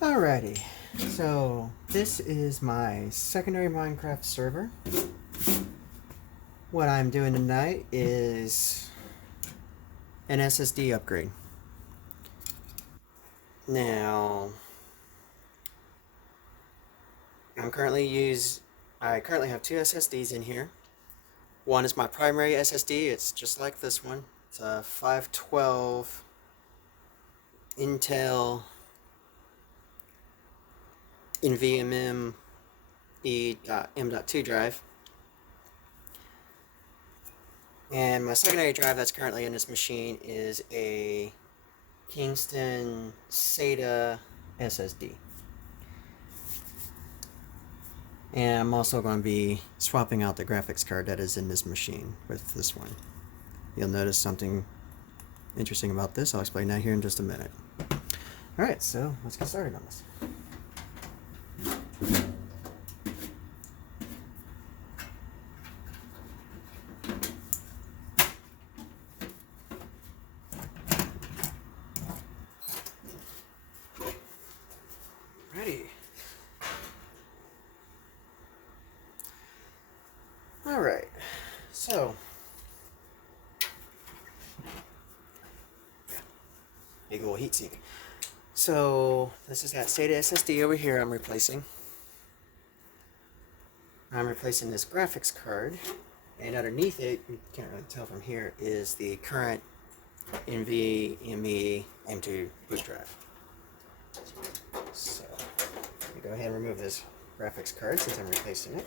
Alrighty, so this is my secondary Minecraft server. What I'm doing tonight is an SSD upgrade. Now, I currently have two SSDs in here. One is my primary SSD. It's just like this one. It's a 512 Intel NVMe M.2 drive. And my secondary drive that's currently in this machine is a Kingston SATA SSD. And I'm also going to be swapping out the graphics card that is in this machine with this one. You'll notice something interesting about this. I'll explain that here in just a minute. Alright, so let's get started on this. Ready. Alright, so big old heatsink. So this is that SATA SSD over here I'm replacing. I'm replacing this graphics card, and underneath it, you can't really tell from here, is the current NVMe M2 boot drive. So let me go ahead and remove this graphics card since I'm replacing it.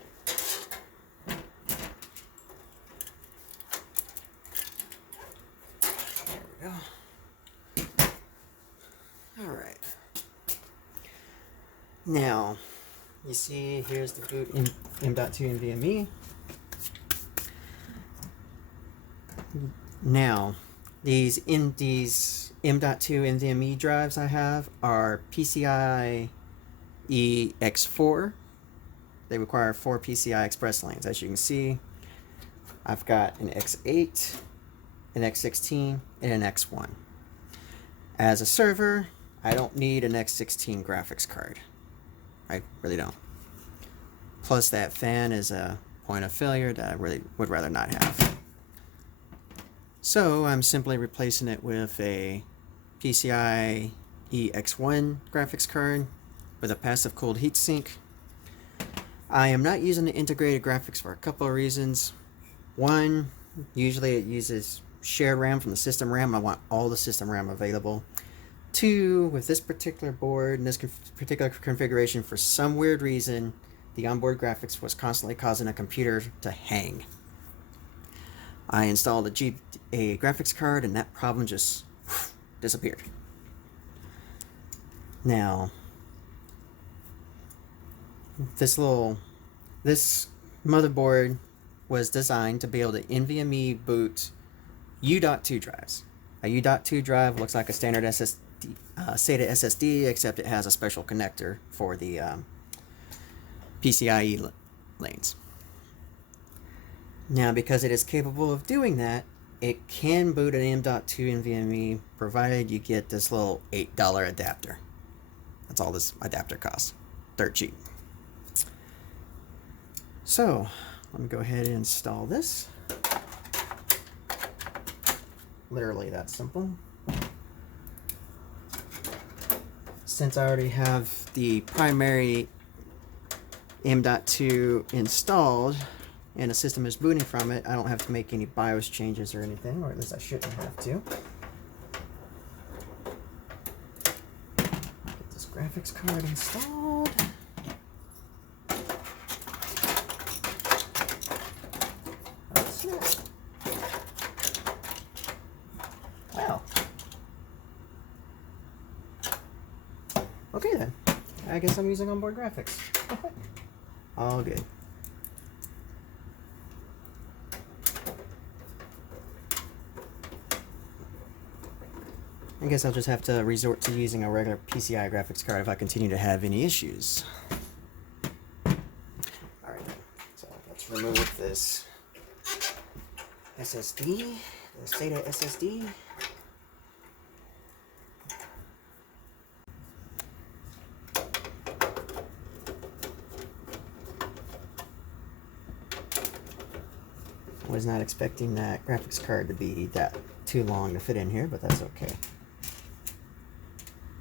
There we go. Alright. Now, you see here's the boot M.2 NVMe. Now, these M.2 NVMe drives I have are PCIe X4. They require 4 PCI Express lanes. As you can see, I've got an X8, an X16, and an X1. As a server, I don't need an X16 graphics card. I really don't. Plus, that fan is a point of failure that I really would rather not have. So I'm simply replacing it with a PCIe X1 graphics card with a passive cooled heatsink. I am not using the integrated graphics for a couple of reasons. One, usually it uses shared RAM from the system RAM. I want all the system RAM available. Two, with this particular board and this particular configuration, for some weird reason, the onboard graphics was constantly causing a computer to hang. I installed a graphics card and that problem just disappeared. Now, this motherboard was designed to be able to NVMe boot U.2 drives. A U.2 drive looks like a standard SSD, SATA SSD, except it has a special connector for the PCIe lanes. Now, because it is capable of doing that, it can boot an M.2 NVMe, provided you get this little $8 adapter. That's all this adapter costs. Dirt cheap. So, let me go ahead and install this. Literally that simple. Since I already have the primary M.2 installed and the system is booting from it, I don't have to make any BIOS changes or anything, or at least I shouldn't have to. Get this graphics card installed. That's it. Wow. Okay then. I guess I'm using onboard graphics. All good. I guess I'll just have to resort to using a regular PCI graphics card if I continue to have any issues. Alright, so let's remove this SSD, the SATA SSD. Was not expecting that graphics card to be that too long to fit in here, but that's okay.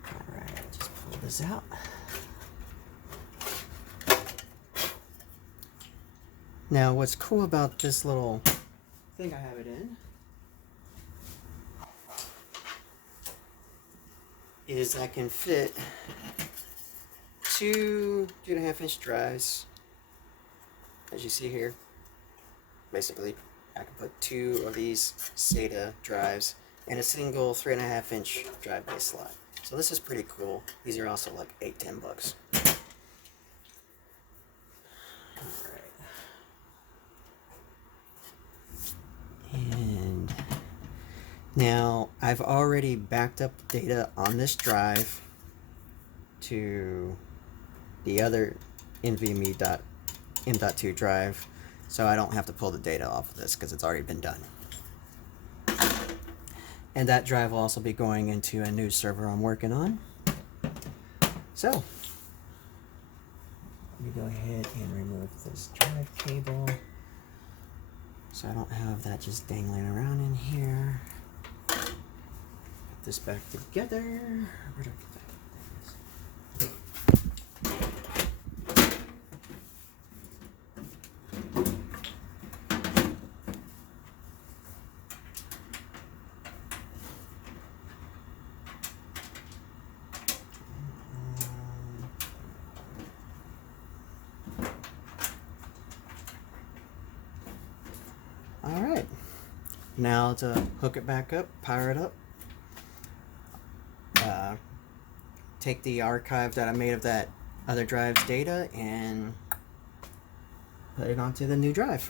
Alright, just pull this out. Now, what's cool about this little thing I have it in is I can fit 2.5-inch drives, as you see here. Basically, I can put 2 of these SATA drives in a single 3.5-inch drive bay slot. So this is pretty cool. These are also like $8-10. And now I've already backed up data on this drive to the other NVMe.m.2 drive, so I don't have to pull the data off of this because it's already been done. And that drive will also be going into a new server I'm working on. So let me go ahead and remove this drive cable so I don't have that just dangling around in here. Put this back together. Where do I put that? Alright, now to hook it back up, power it up, take the archive that I made of that other drive's data and put it onto the new drive.